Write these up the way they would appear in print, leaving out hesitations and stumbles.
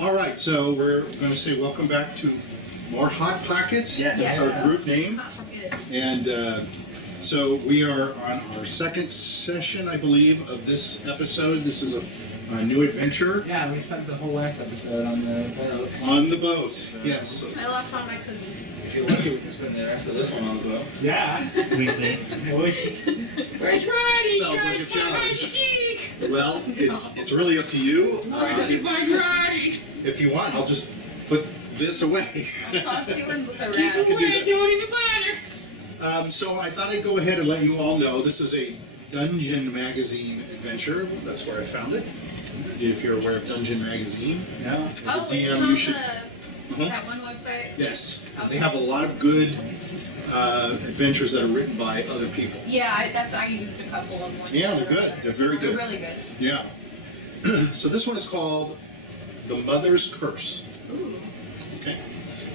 All right, so we're going to say welcome back to more Hot Pockets. Yes. That's our group name. And so we are on our second session, I believe, of this episode. This is a new adventure. Yeah, we spent the whole last episode on the boat. On the boat, yes. I lost all my cookies. If you're lucky, we can spend the rest of this one on the boat. Yeah. Sounds like a challenge. Well, it's really up to you. If you want, I'll just put this away. I'll toss you in with a rat. Don't even bother. So I thought I'd go ahead and let you all know this is a Dungeon Magazine adventure. That's where I found it. If you're aware of Dungeon Magazine, No. as a Oh, DM, it's on you should. that one website? Yes, they have a lot of good adventures that are written by other people. Yeah, I used a couple of them. Yeah, they're good. They're very They're good. really good. Yeah. So this one is called The Mother's Curse. Ooh. Okay.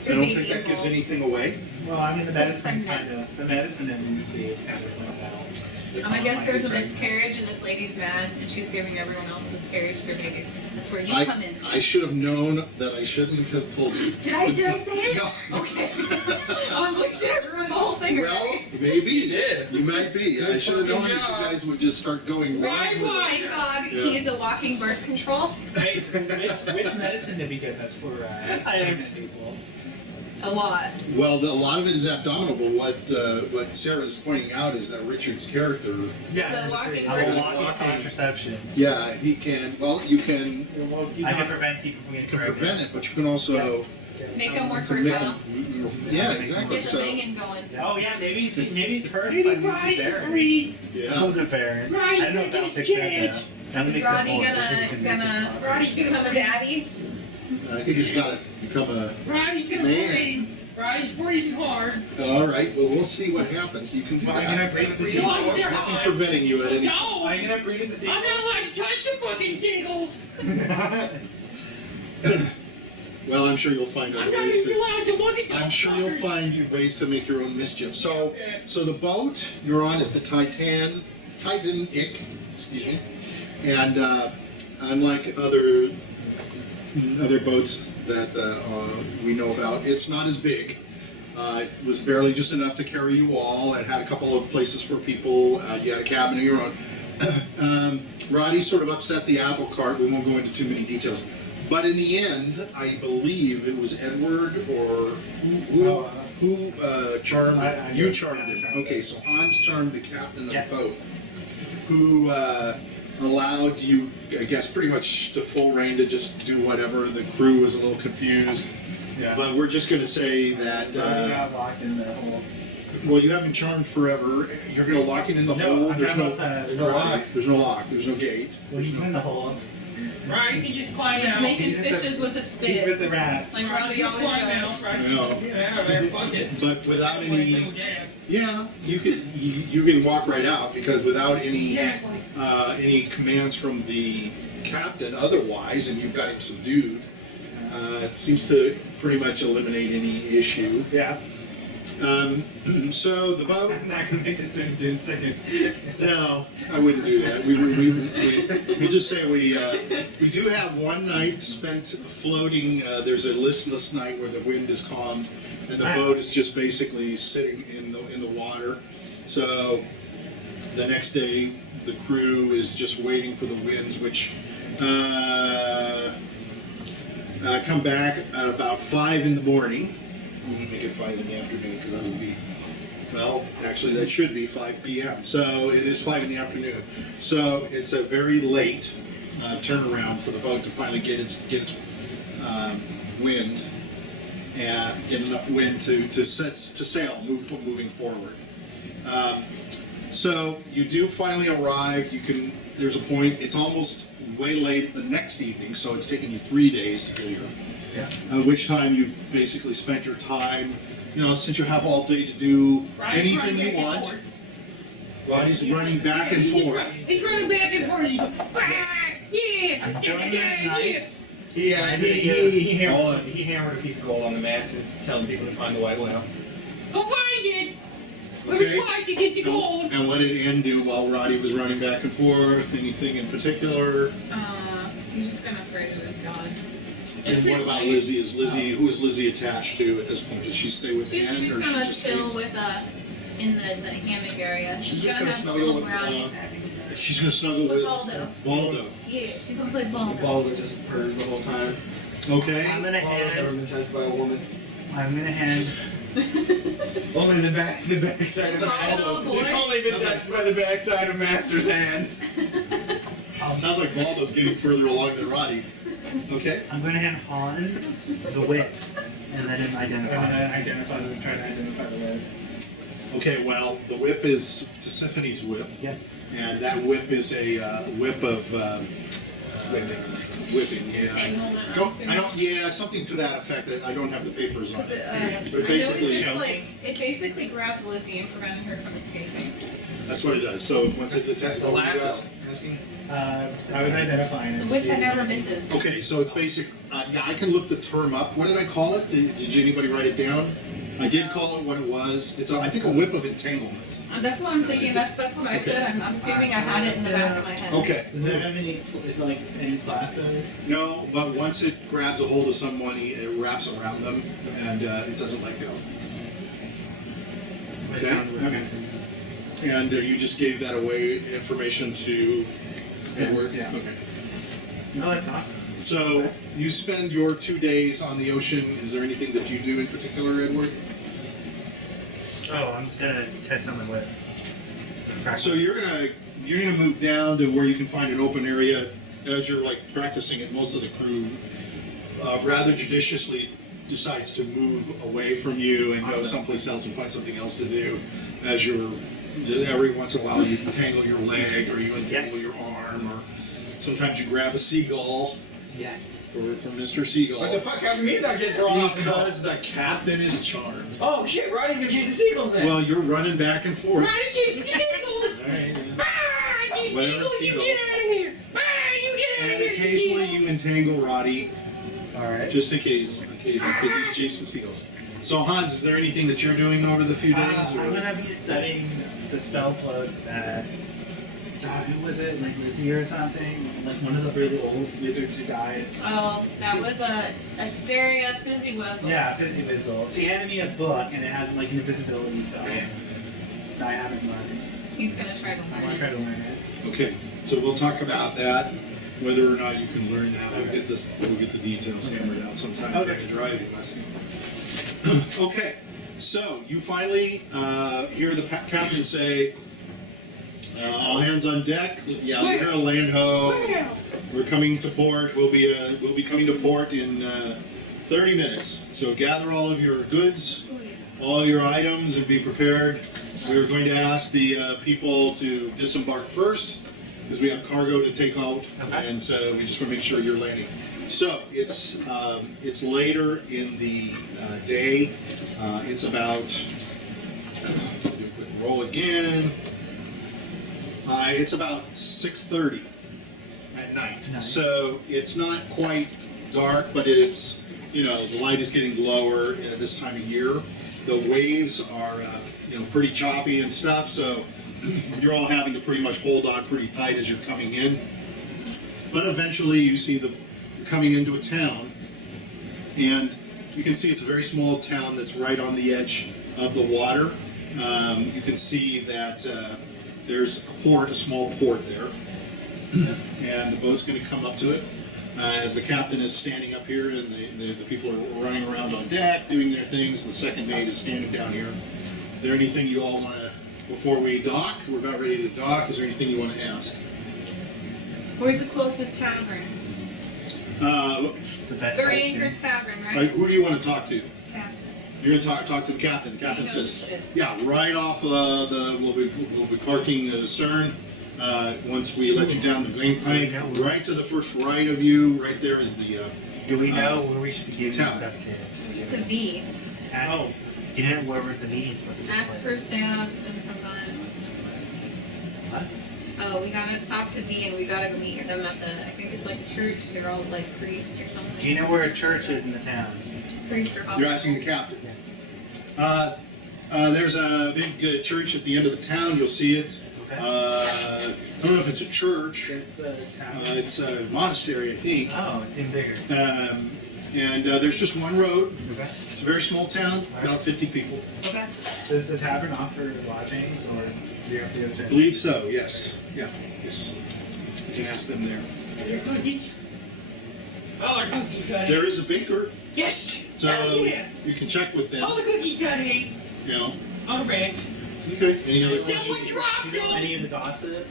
So I don't think that gives anything away. Well, I mean, the medicine pregnant. the medicine in Lucy kind of went out. I guess there's a miscarriage and this lady's mad and she's giving everyone else miscarriages or babies. That's where you come in. I should have known that I shouldn't have told you. Did I say it? No. Okay. I was like, shit, I ruined the whole thing. Well, already. maybe. You did. You might be. I should have known that you job. guys would just start going wrong with it. Thank God he's a walking birth control. Hey, which medicine did we get that's for pregnant people? A lot. Well, a lot of it is abdominal, but what Sarah's pointing out is that Richard's character, So walking I'm a birth walking contraception. yeah, he can. Well, you can I can prevent people from getting pregnant. prevent it, but you can also make them more make fertile. them- yeah, exactly. Get the So banging going. Oh yeah, maybe it curves by Nancy Barron. yeah. Oh, the Baron. I don't know if that'll fix that now. That Is makes it Rotty more. gonna become a daddy? I think he's got to become a Roddy's gonna man. breathe. Roddy's breathing hard. All right. Well, we'll see what happens. You can do Am I gonna that. breathe the No, seagulls? There's nothing preventing you at any time. No! Am I gonna breathe the I'm not seagulls? allowed to touch the fucking seagulls! Well, I'm sure you'll find I'm other not ways even to. allowed to look at those I'm sure you'll fuckers. find ways to make your own mischief. So the boat you're on is the Titanic, excuse me, and unlike other boats that we know about, it's not as big. It was barely just enough to carry you all. It had a couple of places for people. You had a cabin of your own. Rotty sort of upset the apple cart. We won't go into too many details. But in the end, I believe it was Edward or who charmed you charmed him. Okay, so Hans charmed the captain of the boat, who allowed you, I guess, pretty much to full reign to just do whatever. The crew was a little confused, but we're just going to say that. got locked in the hole. Well, you haven't charmed forever. You're going to lock it in the hole. I'm There's talking no, about There's no lock. there's no lock. There's no gate. when he's in the hole. Roddy can just climb He's out. making He's with the- fishes with a He's spit. with the rats. Like Roddy Roddy can always climb does. out. Roddy No. can get out of there. Fuck it. But without Play a any, little jam. yeah, you can walk right out because without any Exactly. any commands from the captain otherwise, and you've got him subdued, it seems to pretty much eliminate any issue. Yeah. So the boat. I'm not gonna make this into a second. No, I wouldn't do that. We'll just say we do have one night spent floating. There's a listless night where the wind is calmed and the boat is just basically sitting in the water. So the next day, the crew is just waiting for the winds, which come back at about 5 in the morning. We can make it 5 in the afternoon because that would be, well, actually that should be 5 p.m. So it is 5 in the afternoon. So it's a very late turnaround for the boat to finally get its wind and get enough wind to sail, moving forward. So you do finally arrive. There's a point. It's almost way late the next evening, so it's taken you 3 days to get here. Yeah. Which time you've basically spent your time, since you have all day to do Roddy's anything running you back and want. forth. Roddy's running back and forth. He's running back and forth. Yeah. During those nights, He Oh. hammered a piece of gold on the mast, telling people to find the white whale. Go find it. Let me Okay. fight to get the gold. And what did Ann do while Rotty was running back and forth? Anything in particular? He's just gonna pray to his god. And what about Lizzy? Who is Lizzy attached to at this point? Does she stay with She's Ann, just or gonna she just chill stays? with in the hammock area. She's just gonna gonna have snuggle little with, brownie. She's gonna snuggle With with Baldo. Baldo. Yeah, she's gonna play Baldo. Baldo just purrs the whole time. Okay. I'm gonna Baldo's never hand. been touched by a woman. I'm gonna hand. Only the back side Is of Baldo a boy? It's only been Sounds like- touched by the back side of Master's hand. Sounds like Baldo's getting further along than Rotty. Okay. I'm gonna hand Hans the whip, and let him I'm identify. gonna identify them, try to identify the web. Okay. Well, the whip is Tisiphone's whip, Yeah. and that whip is a whip of whipping. Yeah. Entanglement, I'm Don't, I assuming. don't. Yeah, something to that effect. I don't have the papers on Is it. it, But I basically, know it you know, it basically grabbed Lizzy and prevented her from escaping. that's what it does. So once it detects, It's a lasso. asking. I was identifying It's it. a whip that never misses. Okay, so it's basic. Yeah, I can look the term up. What did I call it? Did anybody write it down? I did call it what it was. It's I think a whip of entanglement. That's what I'm thinking. That's what I said. I'm assuming I had it in the back of my head. Okay. Does it have any, is it like any classes? No, but once it grabs a hold of someone, it wraps around them and it doesn't let go. Okay. Okay. And you just gave that away information to Edward. Yeah. Okay. No, that's awesome. So you spend your 2 days on the ocean. Is there anything that you do in particular, Edward? Oh, I'm just gonna test on the whip. So you're gonna move down to where you can find an open area as you're like practicing it. Most of the crew rather judiciously decides to move away from you and go someplace else and find something else to do. As you're every once in a while you entangle your leg or you entangle your arm or sometimes you grab a seagull Yes. for Mr. Seagull. What the fuck? How come he's not getting thrown off the boat? Because the captain is charmed. Oh shit, Roddy's gonna chase the seagulls then. Well, you're running back and forth. Run, chase the seagulls. Ah, you Whatever seagulls, you seagulls. get out of here. Ah, you get out of And here. occasionally seagulls. you entangle Rotty. Alright. Just occasionally, because he's chasing seagulls. So Hans, is there anything that you're doing over the few days? I'm gonna be studying the spell plug that, God, who was it? Like Lizzy or something? Like one of the really old wizards who died. Oh, that was a Asteria Fizzy Wuzzle. Yeah, Fizzy Wizzle. She handed me a book and it had like an invisibility spell. that I haven't learned. He's gonna try to I learn want it. to try to learn it. Okay, so we'll talk about that, whether or not you can learn that. We'll get this. We'll get the details hammered out sometime Okay. during the driving lesson. Okay, so you finally hear the captain say, "All hands on deck. Yeah, we're gonna land ho. We're coming to port. We'll be coming to port in 30 minutes. So gather all of your goods, all your items, and be prepared. We're going to ask the people to disembark first because we have cargo to take out, and so we just want to make sure you're landing. So it's later in the day. It's about do a quick roll again. It's about 6:30 at night. Nice. So it's not quite dark, but it's the light is getting lower at this time of year. The waves are pretty choppy and stuff, so you're all having to pretty much hold on pretty tight as you're coming in. But eventually you see you're coming into a town, and you can see it's a very small town that's right on the edge of the water. You can see that there's a small port there, and the boat's going to come up to it. As the captain is standing up here and the people are running around on deck doing their things, the second mate is standing down here. Is there anything you all want to, before we dock, we're about ready to dock, is there anything you want to ask? Where's the closest tavern? The best Three question. Acres Tavern, Like, right? who do you want to talk to? Captain. You're going to talk to the captain. The captain He knows says, shit. yeah, right off we'll be parking the stern. Once we let you down the gangplank, right to the first right of you, right there is the Do we know where we should be giving tavern. stuff to? It's a V. Ask, Oh. Do you know where the meeting's supposed to take Ask place? for Sam and combine. What? Oh, we gotta talk to V and we gotta go meet them at I think it's like a church. They're all like priests or something. Do you know where a church is in the town? Priest or You're hospital. asking the captain. Yes. There's a big church at the end of the town. You'll see it. Okay. I don't know if it's a church. There's the town. It's a monastery, I think. Oh, it seemed bigger. And there's just one road. Okay. It's a very small town, about 50 people. Okay. Does the tavern offer lodgings, or do you have to go to? I believe so, yes. Yeah, yes. You can ask them there. There's cookies. Oh, the cookies got There is a baker, Yes. so Oh, yeah. you can check with them. All the cookies got ate. You know. On the bench. Okay. Any other Someone questions? dropped You know them. any of the gossip?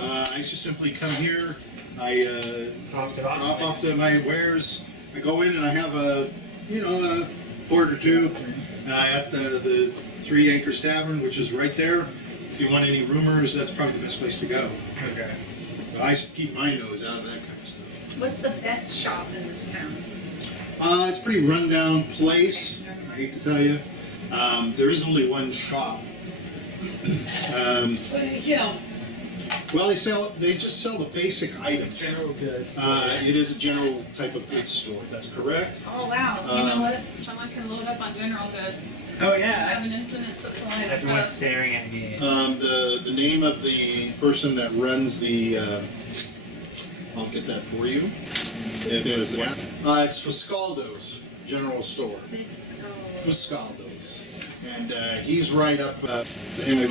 I used to simply come here. I Drops it drop off my wares. I go in and I have a board or two at the Three Anchors Tavern, which is right there. If you want any rumors, that's probably the best place to go. Okay. But I keep my nose out of that kind of stuff. What's the best shop in this town? It's a pretty rundown place. I hate to tell you. There is only one shop. What did you kill? Well, they just sell the basic items. General goods. It is a general type of goods store. That's correct. Oh wow, you know what? Someone can load up on general goods. Oh I yeah. have an infinite supply of Everyone's stuff. staring at me. The name of the person that runs the I'll get that for you. It's Fuscaldo's General Store. Fuscaldo's. And he's right up anyway,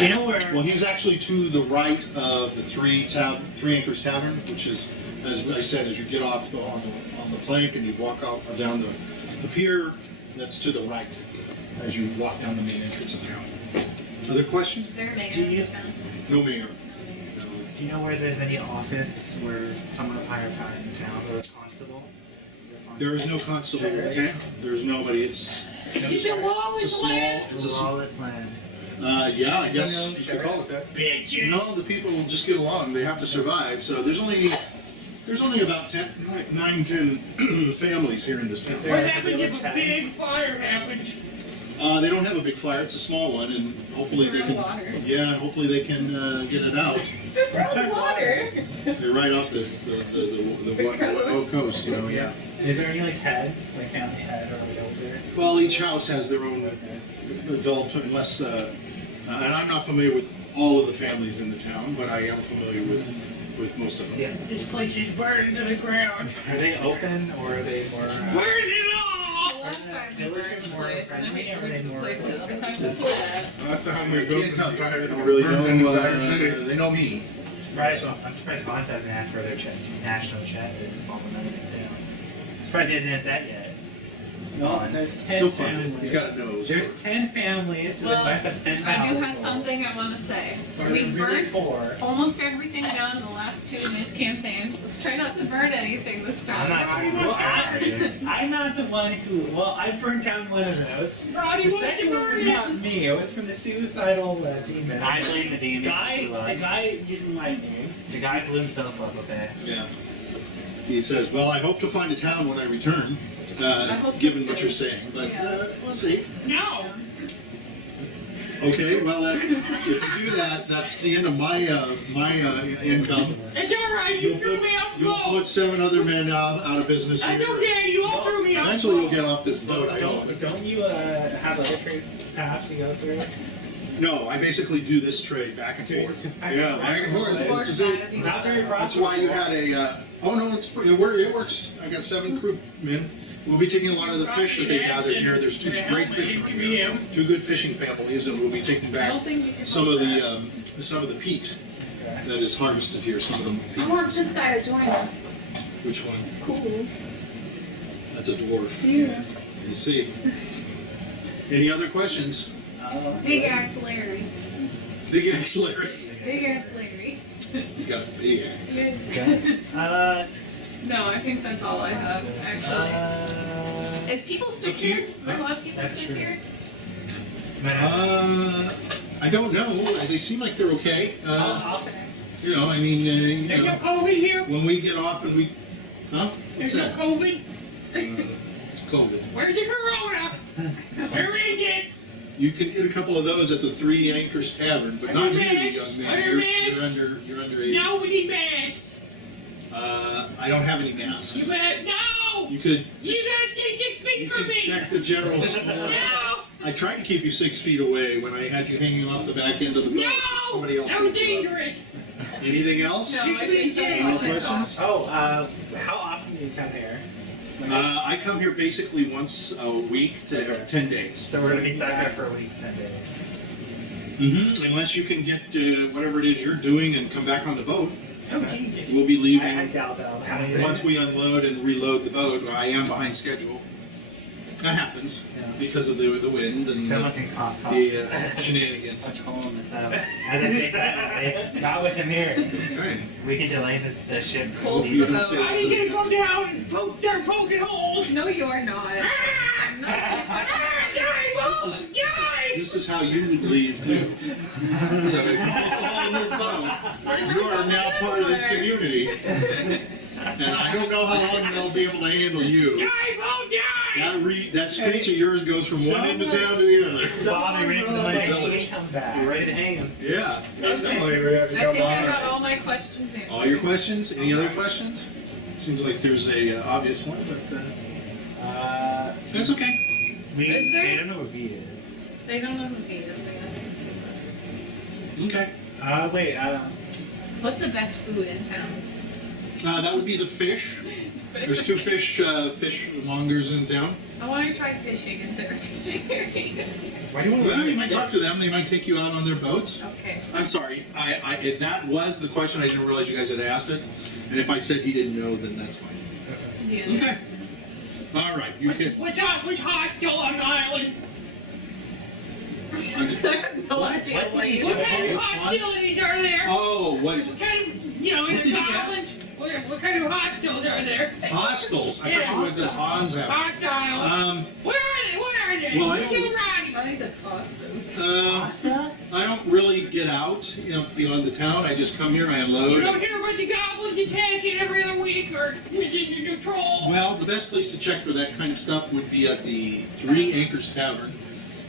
You know where? well, he's actually to the right of the Three Anchors Tavern, which is, as I said, as you get off on the plank and you walk out down the pier, that's to the right as you walk down the main entrance of town. Other questions? Is there a mayor Do in you- this town? No mayor. Do you know where there's any office where someone of higher power in town, or a constable? There is no constable in the town. There's nobody. It's It's a lawless a small. land. It's a lawless land. yeah, I Is guess there no you could call it that. Bitch. No, the people just get along. They have to survive. So there's only about 9, 10 families here in this town. Is there- What happens if a big fire happens? They don't have a big fire. It's a small one, and hopefully they Around can. water. Yeah, and hopefully they can get it out. It's around water. They're right off the coast. coast. You know, yeah. Is there any like head, like family head or like elder? Well, each house has their own adult, unless. And I'm not familiar with all of the families in the town, but I am familiar with most of them. Yeah. This place is burned to the ground. Are they open or are they more? Burn it all! Last time we were in Villagers the more place, and then we friendly, or are they moved the more place the other time just- before that. Last time I we built can't tell you. the I don't really know. know. They know me. Surprised, So- I'm surprised Vance hasn't asked for their national chess and fall another down. Surprised he hasn't asked that yet. No, there's 10 He'll find it. families. He's got a nose. There's 10 families, so Well, the must have 10 I do houses. have something I want to say. Or We've really burnt poor. almost everything down in the last 2 mid-campaigns. Let's try not to burn anything this I'm time. not, well, I'm not the one who. Well, I burned down one of those. Roddy, The what second you one was burn not me. It was from the suicidal demon. I blame the demon. The guy using my name. The guy blew himself up, okay? Yeah. He says, "Well, I hope to find a town when I return." hope so Given what too. you're saying, but Yeah. we'll see. No! Okay, well, if you do that, that's the end of my income. It's alright, you threw me off the You'll boat! put 7 other men out of business here. That's okay, you all threw me off the Eventually, you'll boat! get off this boat. I know. Don't you have other trade paths to go through? No, I basically do this trade back and forth. Yeah, back and forth. This is it. Not very That's why you had a. Oh no, it works. I got 7 crewmen. We'll be taking a lot of the fish that they gathered here. There's 2 great fishermen here, 2 good fishing families, and we'll be taking I back don't think you can some hold of that. the peat that is harvested here. Some of them. I want this guy to join us. Which one? Cool. That's a dwarf. Yeah. You see. Any other questions? Big axe Larry. Big axe Larry. Big axe Larry. He's got a big axe. No, I think that's all I have, actually. Is people stick up to you. here? Are a lot of people That's stick true. here? I don't know. They seem like they're okay. You know, I mean, you There's no know, COVID here? when we get off and we, huh? What's There's no that? COVID? It's COVID. Where's the corona? Where is it? You can get a couple of those at the Three Anchors Tavern, but not you, young man. You're underage. No, we need masks. I don't have any You masks. better, no! You could. You gotta stay 6 feet You from could me! check the general score. No! I tried to keep you 6 feet away when I had you hanging off the back end of the boat. No! Somebody else That was picked you up. dangerous! Anything else? No, I think Any more questions? Oh, how often do you come here? I come here basically once a week to every 10 days. So we're gonna be stuck there for a week, 10 days. Mm-hmm. Unless you can get whatever it is you're doing and come back on the boat. Oh, geez. We'll be leaving I doubt that'll happen. once we unload and reload the boat. I am behind schedule. That happens because of the wind and Someone can cough. the shenanigans. As I say silently, not with him here. Right. We can delay the ship. Hold You the can boat. say- I'm just gonna come down and start poking holes! No, you're not. This is how you would leave too. So if you fall in this boat, you are now part of this community. And I don't know how long they'll be able to handle you. Guys, won't die! That screech of yours goes from one end of town to the other. Bobby, ready for the money. Village. Come back. We're ready to hang him. Yeah. Okay. I think I got all my questions answered. All your questions? Any other questions? Seems like there's a obvious one, but that's okay. Is there? They don't know who V is. They don't know who he is. We asked him who he was. Okay. Wait, What's the best food in town? That would be the fish. There's 2 fishmongers in town. I want to try fishing. Is there a fishing area? why do you want Well, you might talk to them. They might take you out on their boats. Okay. I'm sorry. That was the question. I didn't realize you guys had asked it. And if I said he didn't know, then that's fine. Yeah. Okay. All right. You can. Which hostile on the island? No What? idea What what did you you What said. kind of Which ones? hostilities are there? Oh, what? What kind of, in What did the you island? ask? What kind of hostiles are there? Hostels. I thought you would this Hans have. Hostile. Where are they? What are they? Well, I You don't- too, Rotty. Oh, he's at Foster's. pasta? I don't really get out, beyond the town. I just come here, I unload. You don't hear about the goblins attacking every other week or within your patrol? Well, the best place to check for that kind of stuff would be at the Three Anchors Tavern.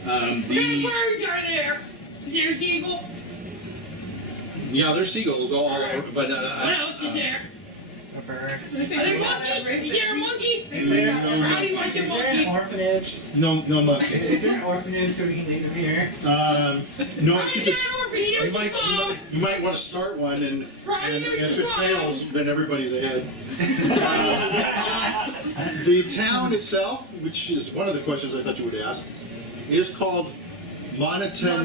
What kind of birds are there? Is there a seagull? There's seagulls all over, but What else is there? A bird. Are there monkeys? Is there a monkey? They say that No. Rowdy wants a Is there an monkey. orphanage? no monkeys. Is there an orphanage so we can leave him here? No, but you Rowdy's could. an orphan. He You doesn't might, belong. you might want to start one, and if it fails, then everybody's ahead. The town itself, which is one of the questions I thought you would ask, is called Monterey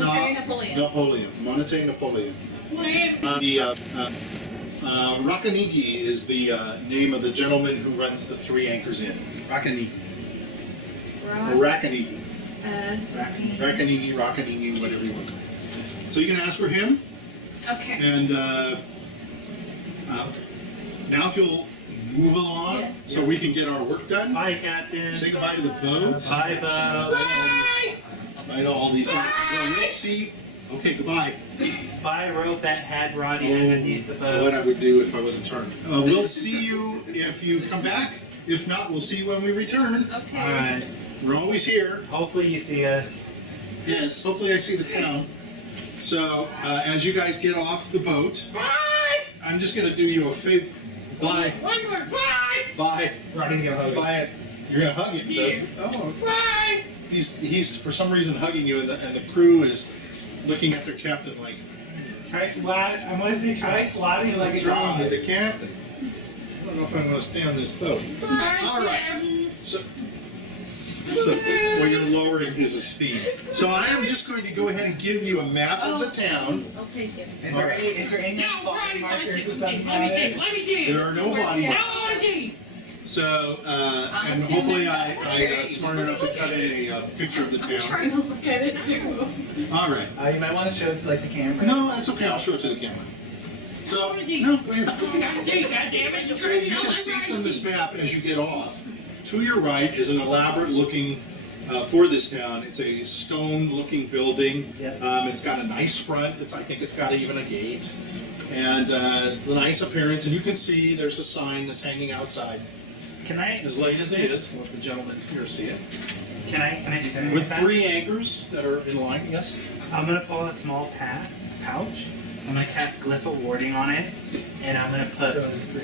Napoleon. Monterey Napoleon. Land. Rakanigi is the name of the gentleman who runs the Three Anchors Inn. Rakanigi. Or Rakanigi. Rakanigi, whatever you want. So you can ask for him. Okay. And now if you'll move along Yes. so we can get our work done. Bye, Captain. Say goodbye to the boats. Bye, Bo. Bye. Bye to all these guys. Well, we'll see. Okay, goodbye. Bye, rope that had Rotty underneath the boat. What I would do if I wasn't charmed. We'll see you if you come back. If not, we'll see you when we return. Okay. Alright. We're always here. Hopefully you see us. Yes, hopefully I see the town. So, as you guys get off the boat, Bye. I'm just going to do you a favor. Bye. One more. Bye. Bye. Rotty's gonna hug Bye. You're going to hug him. Yeah. Oh, Bye. he's for some reason hugging you, and the crew is looking at their captain like, Try swatting. I'm gonna say try swatting like what's a wrong dog. with the captain? I don't know if I'm going to stay on this boat. Bye. All right. So, well, you're lowering his esteem. So I am just going to go ahead and give you a map of the town. I'll take it. Is there any No, body Rotty, markers or something let me on see. it? Let me see. There are no body No, markers. I want to see. So, I'm and assuming hopefully that's the I'm trade. smart enough to cut in a picture of the I'm town. trying to look at it too. All right. You might want to show it to like the camera. No, that's okay. I'll show it to the camera. So, no, go ahead. I gotta see, goddammit. So you can see from this map as you get off, to your right is an elaborate looking, for this town, it's a stone looking building. Yep. It's got a nice front, I think it's got even a gate. And it's a nice appearance, and you can see there's a sign that's hanging outside. Can I? As late as it is, let the gentleman here see it. Can I do something With with that? 3 anchors that are in line, yes? I'm gonna pull a small pouch. I'm gonna cast Glyph of Warding on it, and I'm gonna put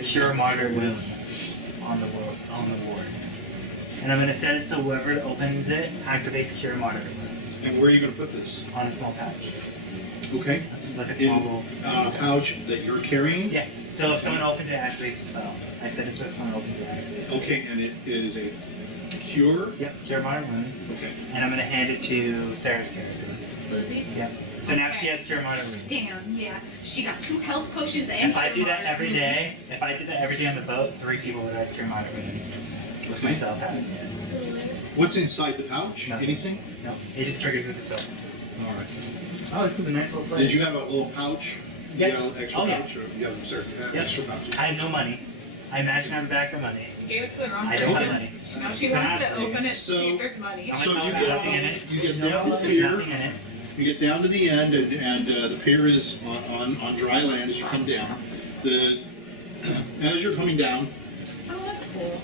Cure Martyr Wounds on the ward. And I'm going to set it so whoever opens it activates Cure Moderate Wounds And where are you going to put this? on a small pouch. Okay. That's like a small little. Pouch that you're carrying? Yeah. So if someone opens it, it activates the spell. I said it so if someone opens it, it activates it. Okay, and it is a cure? Yep, Cure Moderate Wounds. Okay. And I'm going to hand it to Sarah's character. Lizzy? Yep. So now she has Cure Moderate Wounds. Damn, yeah. She got 2 health potions and If I do that every wounds. day, if I did that every day on the boat, 3 people would have Cure Moderate Wounds. With Okay. myself having it. What's inside the pouch? Nothing. Anything? No, it just triggers with itself. All right. Oh, this is a nice little place. Did you have a little pouch? Yeah. You got an extra Oh, yeah. pouch? Or you have certain Yeah. extra pouches? I have no money. I imagine I'm back for money. Gave it to the wrong I don't have person. money. Now she wants to Sadly. open it to So- see if there's money. I'm So like, you no, get nothing in off- it. you get No, down the there's pier. nothing in it. You get down to the end, and the pier is on dry land as you come down. As you're coming down, Oh, that's cool.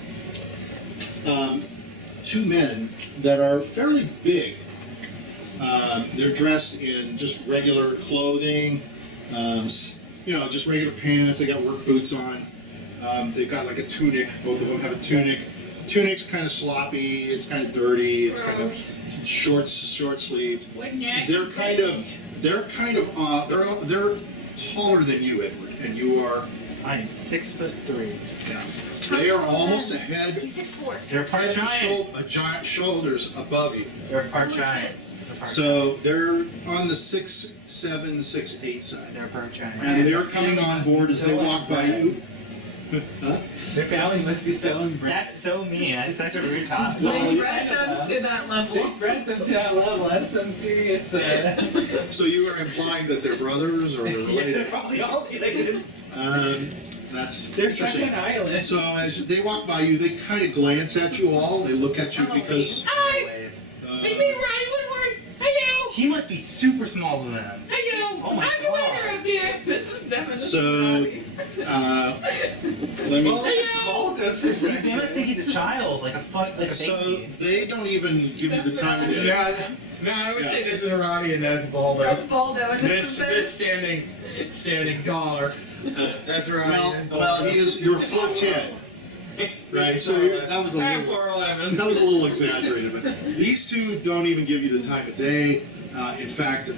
2 men that are fairly big. They're dressed in just regular clothing, just regular pants. They got work boots on. They've got like a tunic. Both of them have a tunic. The tunic's kind of sloppy. It's kind of dirty. It's kind of short sleeved. Wouldn't that? They're taller than you, Edward, and you are. I am 6'3". Yeah. They are almost a head. He's 6'4". They're part Head and giant. a giant shoulders above you. They're part Holy giant. shit. They're part So they're on the 6'7", 6'8" side. They're part giant. And they're coming on board as they walk by you. Huh? Their family must be selling bread. That's so mean. That's such a rude toss. So Well, you you- bred them to that level. They bred them to that level. That's some serious. So you are implying that they're brothers or they're Yeah, they're related? probably all related. That's They're interesting. second island. So as they walk by you, they kind of glance at you all. They look at you because. Hi, Uh, it's me, Ronnie Woodworth. Hello. He must be super small to them. Hello. Oh my How's the weather God. up there? This is them and this So, is Rotty. let me. Baldo's They perspective. must think he's a child, like a So baby. they don't even give you the time of day. Yeah, no, I would say this is Rotty and that's Baldo. That's Baldo and This this is standing taller. That's Rotty. that's Baldo. Well, he is. You're 4'10", right? So that was a I'm little. 4'11". That was a little exaggerated, but these 2 don't even give you the time of day. In fact,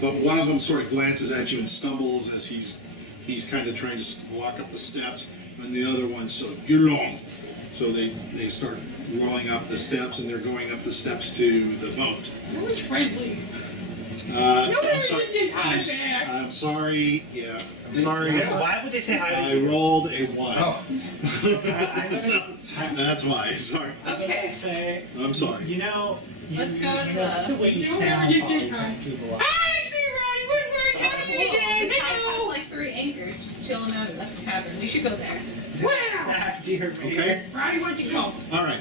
but one of them sort of glances at you and stumbles as he's kind of trying to walk up the steps, and the other one, so you're long. So they start rolling up the steps, and they're going up the steps to the boat. No one's friendly. I'm Nobody sorry. just says hi back. I'm sorry. Yeah, I'm sorry. Why would they say hi to I you? rolled a 1. Oh. So, that's why. Sorry. Okay. Say, I'm sorry. you know, Let's go to just the way you No, sound just probably say hi. turns people off. Hi, it's me, Ronnie Woodworth. How are you This guys? house has Hello. like 3 anchors just chilling out. That's the tavern. We should go there. Wow. Dear me. Okay. Ronnie, where'd you go? All right.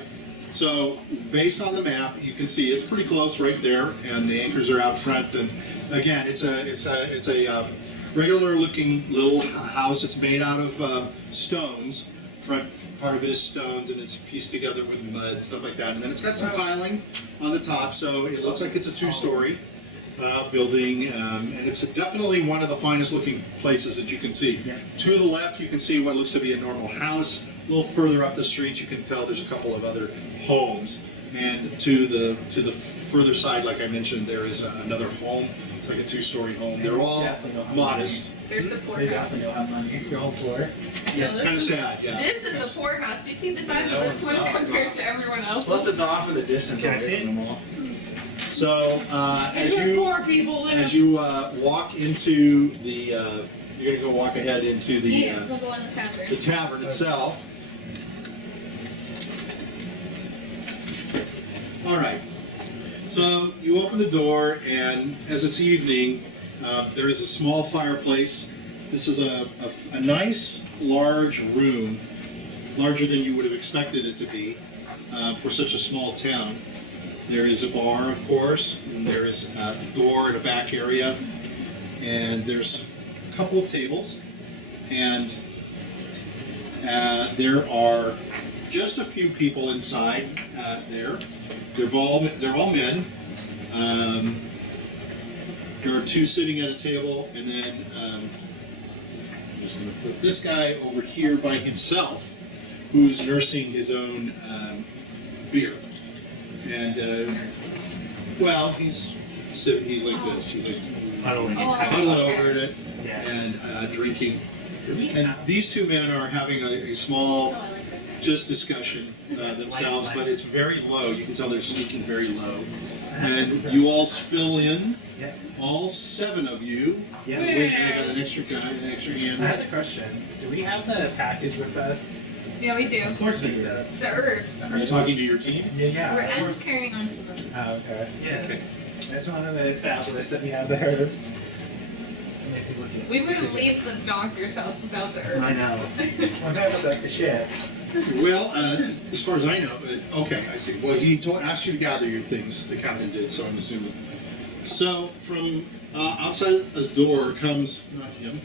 So based on the map, you can see it's pretty close right there, and the anchors are out front. And again, it's a regular-looking little house. It's made out of stones. Front part of it is stones, and it's pieced together with mud and stuff like that. And then it's got some tiling on the top, so it looks like it's a 2-story building, and it's definitely one of the finest-looking places that you can see. Yeah. To the left, you can see what looks to be a normal house. A little further up the street, you can tell there's a couple of other homes, and to the further side, like I mentioned, there is another home. It's like a 2-story home. They're all Definitely don't have modest. There's the They poorhouse. definitely don't have money. You're all poor. Yeah, it's this kind of is- sad. Yeah. This is the poorhouse. Do you see the size No, of this it's one not. compared to everyone else? Plus, it's off in the distance. Can I away see it? from them all. So There's some poor people there. as you walk into the, you're gonna go walk ahead into the Yeah, we'll go in the tavern. the tavern itself. All right. So you open the door, and as it's evening, there is a small fireplace. This is a nice, large room, larger than you would have expected it to be for such a small town. There is a bar, of course, and there is a door in a back area, and there's a couple of tables, and there are just a few people inside there. They're all men. There are 2 sitting at a table, and then I'm just going to put this guy over here by himself. who's nursing his own beer. And, well, he's like this. He's like Huddling. huddling over it Yeah. and drinking. Do we And have- these two men are having a small, just discussion themselves, but it's very low. You can tell they're speaking very low. And you all spill in, Yeah. all 7 of you. Yeah. And I got an extra guy, an extra I hand. had a question. Do we have the package with us? Yeah, we do. Of course we do. The herbs. Are you talking to your team? Yeah. We're ends carrying on to them. Oh, okay. Yeah. Okay. I just wanted to establish that we have the herbs. We wouldn't leave the doctor's house without the herbs. I know. One time about the shit. Well, as far as I know, okay, I see. Well, he asked you to gather your things. The captain did, so I'm assuming. So from outside the door comes not him,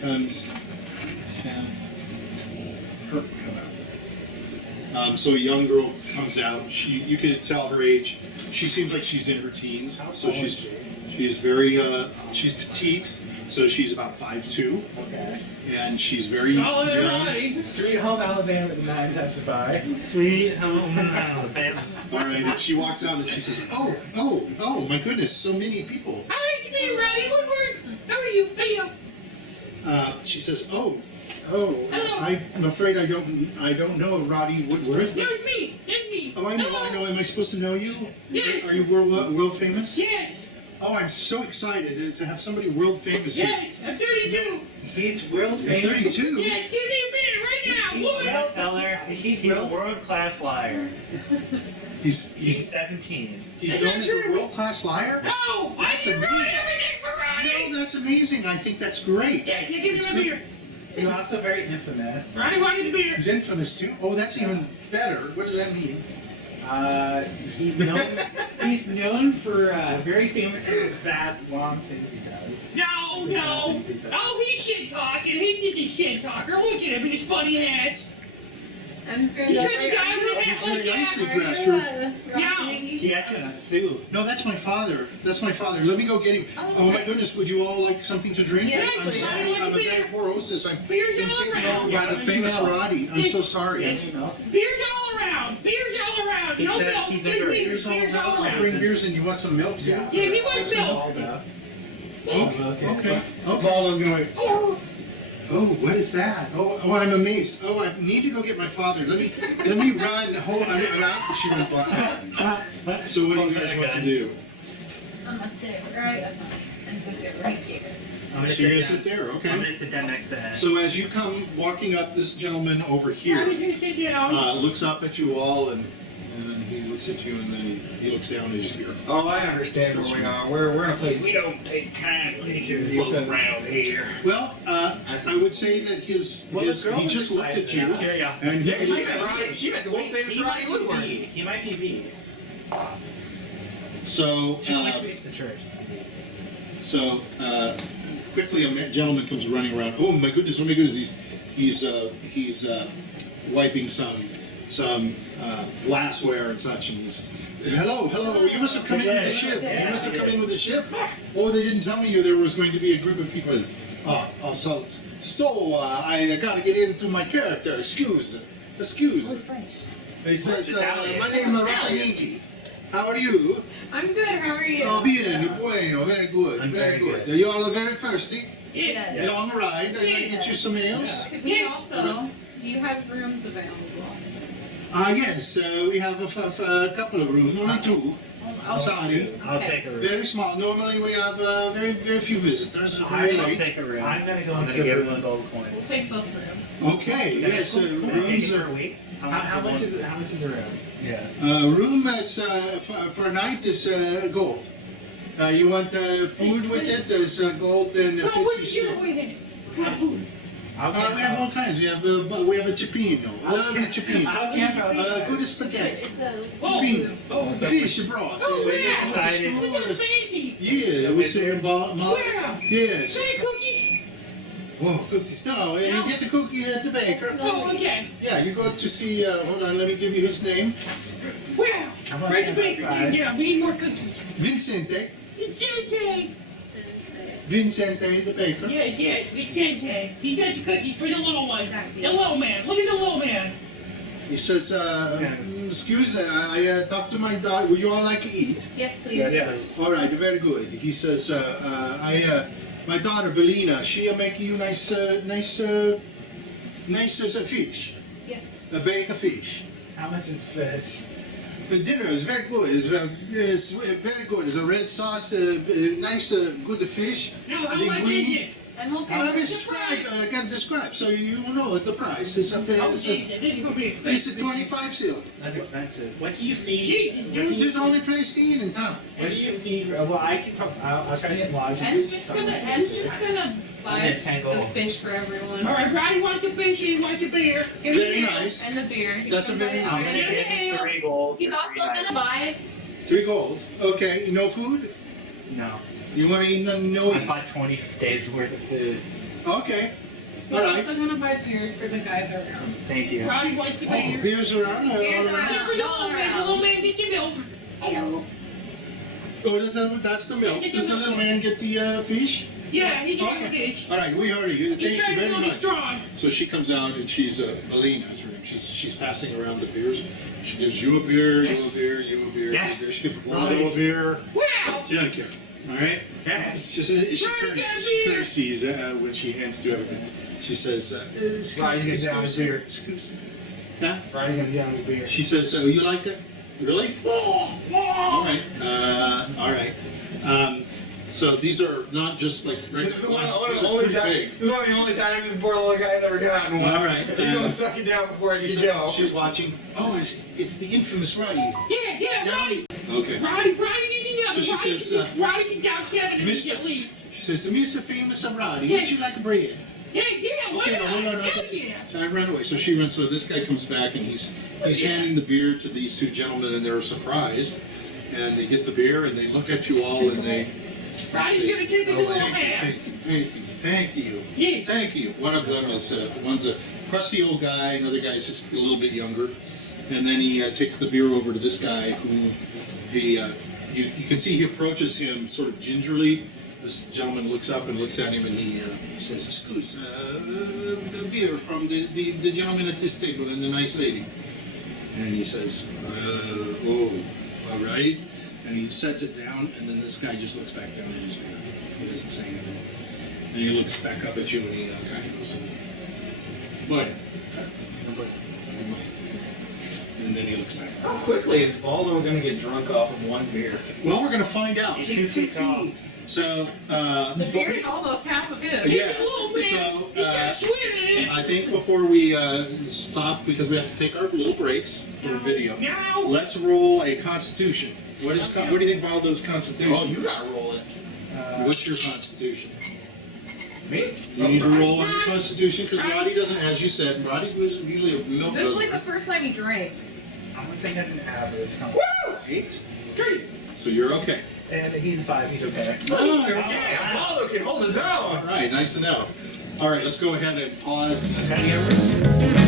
comes her come out. So a young girl comes out. You could tell her age. She seems like she's in her teens. So she's very she's petite. So she's about 5'2", Okay. and she's very Oh, young. right. Sweet home Alabama did not testify. Sweet home Alabama. All right, and she walks out and she says, "Oh, my goodness, so many people." Hi, it's me, Rotty. What word? How are you? Hey, She says, "Oh, Hello. I'm afraid I don't know Rotty Woodworth." No, it's me. It's me. Oh, I know. Am I supposed to know you? Yes. Are you world famous? Yes. Oh, I'm so excited to have somebody world famous here. Yes. I'm 32. He's world You're famous. 32. Yes. Give me a minute right now. What? Tell her he's a world-class liar. He's He's 17. known as a world-class liar. No, I That's do ruin amazing. everything for Rotty. No, that's amazing. I think that's great. Yeah, give me It's my good. beer. He's also very infamous. Rotty wanted the beer. He's infamous too. Oh, that's even better. What does that mean? He's known for very famous for the bad long things he does. No. Oh, he's shit talking. He did the shit talker. Look at him in his funny hat. Ends He touched the guy with the hat Very like that. nicely Are you dressed. He actually has a suit. No, that's my father. That's my father. Let me go get him. Oh, Oh my okay. goodness, would you all like something to drink? Yes, I'm please. sorry, I'm a very poor hostess. I'm Beer's been all taken around. over by the famous Rotty. I'm so sorry. You know. Beer's all around. Beer's all around. He No said milk. he's Just a beer. beer's all Beer's all I'll around. bring beers and you want some milk too? Yeah, he wants milk. Baldo. Okay. Baldo's going, Oh, Oh, what is that? Oh, I'm amazed. Oh, I need to go get my father. Let me run. Hold on. I'm out. She went by. So what do you guys want to do? I'm gonna sit right. I'm gonna sit right here. So you're gonna sit there, I'm okay? gonna sit down next to him. So as you come walking up, this gentleman over I here was gonna sit down. looks up at you all, and then he looks at you, and then he looks down at his beer. oh, I understand what's going on. We're in a place we don't take kindly to folk around here. Well, I would say that he just looked at you, Here, and he was She met the world famous He Rotty might be Woodworth. V. He might be V. so. Just like to the church. So quickly, a gentleman comes running around. Oh my goodness! He's wiping some glassware and such, and he says, "Hello. You must have come in with the ship. You must have come in with the ship. Oh, they didn't tell me there was going to be a group of people. So I got to get into my character. Excuse. He says, my name is Rotty. How are you? I'm good. How are you? Oh, bien, bueno, very good, I'm very very good. good. You all are very thirsty. Yes. Long ride. I might get you some ales. Could we also? Do you have rooms available? Yes, we have a couple of rooms, only 2. Oh, Sorry, I'll take a room. very small. Normally we have very few visitors. Very I'll late. take a room. I'm gonna go I'm into gonna the give room. him a gold coin. We'll take both rooms. Okay, yes, Cool. rooms Maybe for a are. week. How much is it? How much is a room? Yeah. Room is for a night is gold. You want food with it? Is gold and Oh, what 50 did you do cents. with it? What kind of food? We have all kinds. We have a cipino. I love the cipino. I'll camp outside. Good spaghetti. Oh, Beans. oh, Fish broth. Oh, yeah. Excited. This is fancy. Yeah, with some Wow. yes. Can I cookies? Whoa, cookies. No, you get the cookie at the baker. Oh, okay. Yeah, you go to see, hold on, let me give you his name. Wow. I'm gonna Right to camp baker. outside. Yeah, we need more cookies. Vincente. Vincente, the baker. Yes, Vicente. He's got the cookies for the little one. Exactly. The little man. Look at the little man. He says, excuse, I talked to my daughter. Would you all like to eat? Yes, please. Yes. All right, very good. He says, my daughter Belina, she'll make you nice fish, Yes. a bake of fish. How much is fish? The dinner is very good. It's very good. It's a red sauce, nice, good fish. No, how much is it? And we'll pay Let for me the describe. price. I can describe so you know the price. It's a fair. Oh, It's Jesus, this is gonna be expensive. 25 silver. That's expensive. What do you feed? Jesus, dude. It's the only place to eat in town. What do you feed? Well, I can. I'll try to get lodging. En's just gonna buy Okay, 10 the gold. fish for everyone. All right, Roddy wants your fish, he wants your beer. Give me Very the nice. And the beer. He's That's a gonna buy very the I'm nice. gonna beer. give you 3 gold. He's for also 3 gonna nights. buy. 3 gold. Okay. No food. No. You want to eat? No I eat. bought 20 days worth of food. Okay. He's All right. also gonna buy beers for the guys around. Thank you. Roddy wants your Oh, beer. beers around. Beers all right. around. Here for the little man get your milk. Hello. Oh, that's the milk. Does the little man get the fish? Yeah, he can have the Okay. fish. All right. We heard you. He Thank you tried to very be much. strong. So she comes out and she's Melina, is her name. She's passing around the beers. She gives you a beer, Yes. you a beer, you a beer. Yes. You a beer. She gives Baldo a beer. Wow. She doesn't care. All right. Yes. She says she Roddy, get a she beer. curtsies when she hands to everybody. She says, Roddy, get down with beer. excuse me. Huh? Roddy's gonna be on the beer. She says, "Oh, you like that? Really? All right. All right. So these are not just like regular This is one glasses. of These the are only pretty time. big. This is one of the only times this poor little guy's ever gotten one. All right. He's gonna suck it down before he can go. She's watching. Oh, it's the infamous Rotty. Yeah, Roddy. Okay. Roddy needs enough. So she Roddy, says, Roddy can down 7 and Mr. at least. She says, Mr. Famous Rotty, Yeah. would you like a bread? Yeah, why Okay, not? hold on, Hell okay. yeah. So I ran away. So she runs. So this guy comes back and he's handing the beer to these 2 gentlemen and they're surprised. And they get the beer and they look at you all and they Roddy's say, gonna take his little thank hand. you. Thank you. Yeah. Thank you. One of them is one's a crusty old guy. Another guy's just a little bit younger. And then he takes the beer over to this guy who you can see he approaches him sort of gingerly. This gentleman looks up and looks at him and he says, "Excuse, the beer from the gentleman at this table and the nice lady." And he says, "Oh, all right." And he sets it down, and then this guy just looks back down at his beer. He doesn't say anything. And he looks back up at you and he kind of goes, "Boy." And then he looks back. How quickly is Baldo gonna get drunk off of 1 beer? Well, we're going to find out. He's 2 feet tall. So, The beer is almost half of him. yeah. He's a little man. So, He's got a swim in it. I think before we stop, because we have to take our little breaks for the video, Now. let's roll a Constitution. What do you think Baldo's Constitution? Oh, you gotta roll it. What's your Constitution? Me? You need to roll on your Constitution because Rotty doesn't, as you said, Rotty's usually a milk This is guzzler. like the first time he drank. I'm gonna say that's an average. Woo! 8. 3. So you're okay. And he's 5. He's okay. Oh, Damn, Baldo can hold his own. all right, nice to know. All right, let's go ahead and pause the cameras.